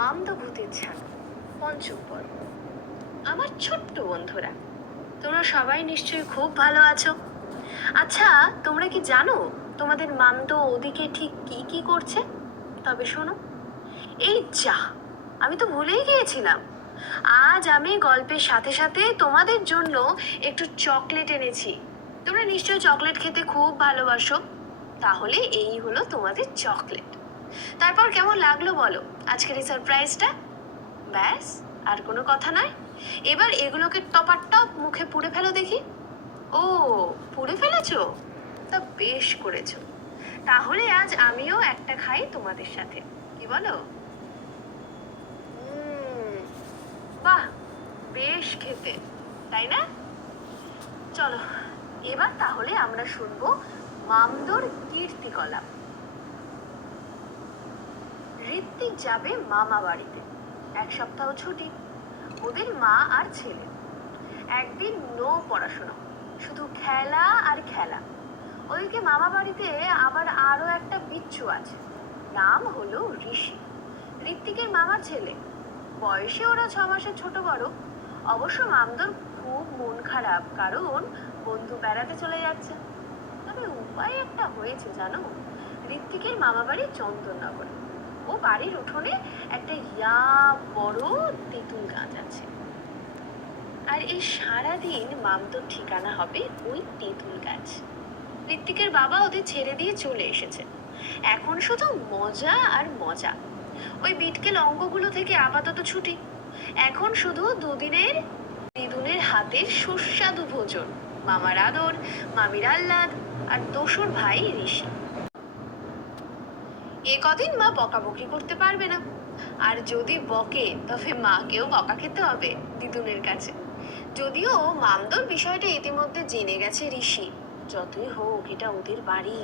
মামদো ভূতের ছানা পঞ্চম পর্ব। আমার ছোট্ট বন্ধুরা, তোমরা সবাই নিশ্চয়ই খুব ভালো আছো। আচ্ছা, তোমরা কি জানো তোমাদের মামদো ওদিকে ঠিক কি কি করছে? তবে শোনো, এই যা, আমি তো ভুলেই গিয়েছিলাম। আজ আমি গল্পের সাথে সাথে তোমাদের জন্য একটু চকলেট এনেছি। তোমরা নিশ্চয়ই চকলেট খেতে খুব ভালোবাসো। তাহলে এই হলো তোমাদের চকলেট। তারপর কেমন লাগলো বলো আজকের এই সারপ্রাইজটা? ব্যাস, আর কোনো কথা নয়। এবার এগুলোকে টপাটপ মুখে পুড়ে ফেলো দেখি। ও, পুড়ে ফেলেছো? তা বেশ করেছো। তাহলে আজ আমিও একটা খাই তোমাদের সাথে, কি বলো? বাহ, বেশ খেতে, তাই না? চলো, এবার তাহলে আমরা শুনবো মামদোর কীর্তিকলাপ। ঋত্বিক যাবে মামা বাড়িতে। এক সপ্তাহ ছুটি, ওদের মা আর ছেলে। একদিন নো পড়াশোনা, শুধু খেলা আর খেলা। ওইদিকে মামা বাড়িতে আবার আরো একটা বিচ্ছু আছে, নাম হলো ঋষি, ঋত্বিকের মামার ছেলে। বয়সে ওরা 6 মাসের ছোট বড়। অবশ্য মামদোর খুব মন খারাপ, কারণ বন্ধু বেড়াতে চলে যাচ্ছে। তবে উপায় একটা হয়েছে জানো, ঋত্বিকের মামা বাড়ি চন্দননগরে। ও বাড়ির উঠোনে একটা বড় তেঁতুল গাছ আছে। আর এই সারাদিন মামদোর ঠিকানা হবে ওই তেঁতুল গাছ। ঋত্বিকের বাবা ওদের ছেড়ে দিয়ে চলে এসেছে। এখন শুধু মজা আর মজা। ওই বিটকেল অঙ্কগুলো থেকে আপাতত ছুটি। এখন শুধু দুদিনের দিদুনের হাতের সুস্বাদু ভোজন, মামার আদর, মামির আহ্লাদ, আর দোসর ভাই ঋষি। এ কদিন মা বকাবকি করতে পারবে না, আর যদি বকে তবে মাকেও বকা খেতে হবে দিদুনের কাছে। যদিও মামদোর বিষয়টা ইতিমধ্যে জেনে গেছে ঋষি। যতই হোক এটা ওদের বাড়ি,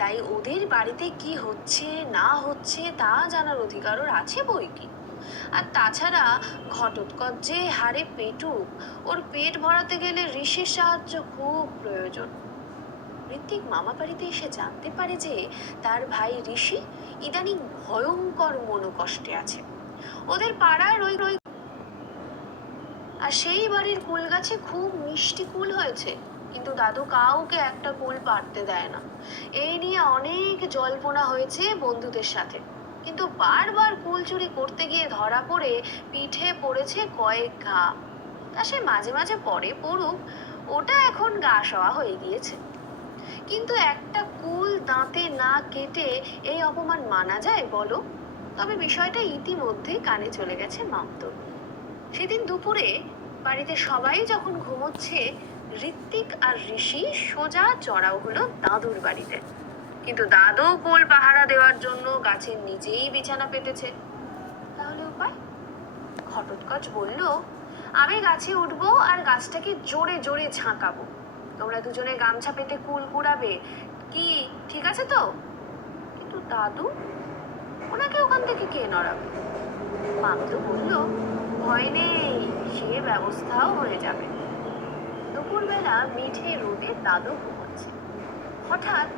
তাই ওদের বাড়িতে কি হচ্ছে না হচ্ছে তা জানার অধিকার ওর আছে বই কি। আর তাছাড়া ঘটোৎকচ যে হারে পেটুক, ওর পেট ভরাতে গেলে ঋষির সাহায্য খুব প্রয়োজন। ঋত্বিক মামা বাড়িতে এসে জানতে পারে যে তার ভাই ঋষি ইদানিং ভয়ঙ্কর মনোকষ্টে আছে। ওদের পাড়ার ওই আর সেই বাড়ির কুল গাছে খুব মিষ্টি কুল হয়েছে, কিন্তু দাদু কাউকে একটা কুল পাড়তে দেয় না। এই নিয়ে অনেক জল্পনা হয়েছে বন্ধুদের সাথে, কিন্তু বারবার কুল চুরি করতে গিয়ে ধরা পড়ে পিঠে পড়েছে কয়েক ঘা। তা সে মাঝে মাঝে পড়ুক, ওটা এখন গা সওয়া হয়ে গিয়েছে। কিন্তু একটা কুল দাঁতে না কেটে এই অপমান মানা যায় বলো? তবে বিষয়টা ইতিমধ্যে কানে চলে গেছে মামতোর। সেদিন দুপুরে বাড়িতে সবাই যখন ঘুমোচ্ছে, ঋত্বিক আর ঋষি সোজা চড়াও হলো দাদুর বাড়িতে। কিন্তু দাদু কুল পাহারা দেওয়ার জন্য গাছের নিচেই বিছানা পেতেছে। তাহলে উপায়? ঘটোৎকচ বলল, আমি গাছে উঠবো আর গাছটাকে জোরে জোরে ঝাঁকাবো। তোমরা দুজনে গামছা পেতে কুল কুড়াবে, কি ঠিক আছে তো? কিন্তু দাদু, ওনাকে ওখান থেকে কে নড়াবে? মামদো বলল, ভয় নেই, সে ব্যবস্থাও হয়ে যাবে। দুপুরবেলা মিঠে রোদে দাদু ঘুমাচ্ছে। হঠাৎ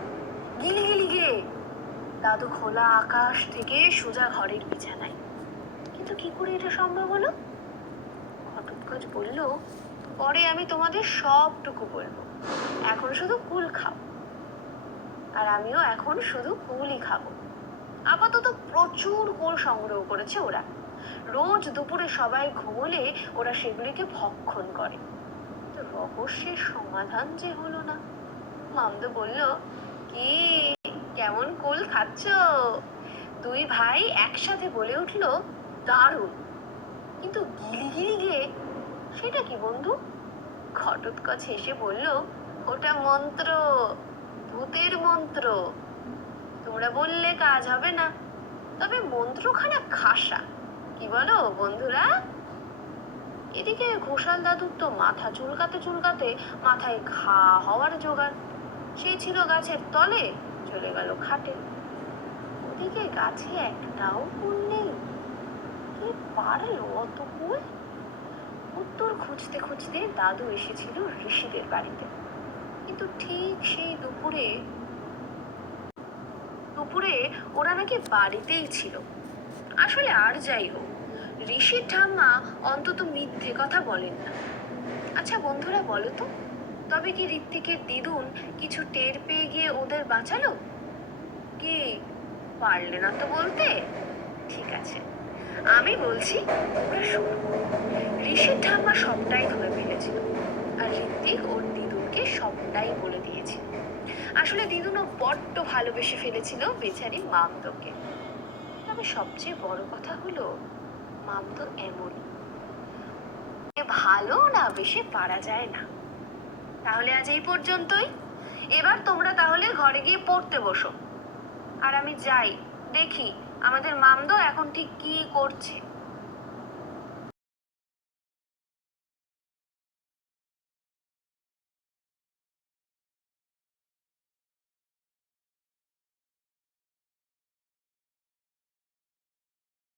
গিলি গিলি গে, দাদু খোলা আকাশ থেকে সোজা ঘরের বিছানায়। কিন্তু কি করে এটা সম্ভব হলো? ঘটোৎকচ বলল, পরে আমি তোমাদের সবটুকু বলবো। এখন শুধু কুল খাও। আর আমিও এখন শুধু কুলই খাবো। আপাতত প্রচুর কুল সংগ্রহ করেছে ওরা। রোজ দুপুরে সবাই ঘুমোলে ওরা সেগুলিকে ভক্ষণ করে। তো রহস্যের সমাধান যে হলো না। মামদো বলল, কি, কেমন কুল খাচ্ছ? দুই ভাই একসাথে বলে উঠল, দারুণ। কিন্তু গিলি গিলি গে, সেটা কি বন্ধু? ঘটোৎকচ হেসে বলল, ওটা মন্ত্র, ভূতের মন্ত্র। তোমরা বললে কাজ হবে না, তবে মন্ত্রখানা খাসা, কি বলো বন্ধুরা? এদিকে ঘোষাল দাদুর তো মাথা চুলকাতে চুলকাতে মাথায় ঘা হওয়ার জোগাড়। সেই ছিল গাছের তলে, চলে গেল খাটে। ওদিকে গাছে একটাও কুল নেই। কে পারলো অত কুল? উত্তর খুঁজতে খুঁজতে দাদু এসেছিল ঋষিদের বাড়িতে। কিন্তু ঠিক সেই দুপুরে ওরা নাকি বাড়িতেই ছিল। আসলে আর যাই হোক, ঋষির ঠাম্মা অন্তত মিথ্যে কথা বলেন না। আচ্ছা বন্ধুরা বলো তো, তবে কি ঋত্বিকের দিদুন কিছু টের পেয়ে গিয়ে ওদের বাঁচালো? কি, পারলে না তো বলতে? ঠিক আছে, আমি বলছি, তোমরা শোনো। ঋষির ঠাম্মা সবটাই ধরে ফেলেছিল, আর ঋত্বিক ওর দিদুনকে সবটাই বলে দিয়েছিল। আসলে দিদুনও বড্ড ভালোবেসে ফেলেছিল বেচারি মামদোকে। তবে সবচেয়ে বড় কথা হলো, মামদো এমনই, ভালো না বেশি পারা যায় না। তাহলে আজ এই পর্যন্তই। এবার তোমরা তাহলে ঘরে গিয়ে পড়তে বসো, আর আমি যাই, দেখি আমাদের মামদো এখন ঠিক কি করছে।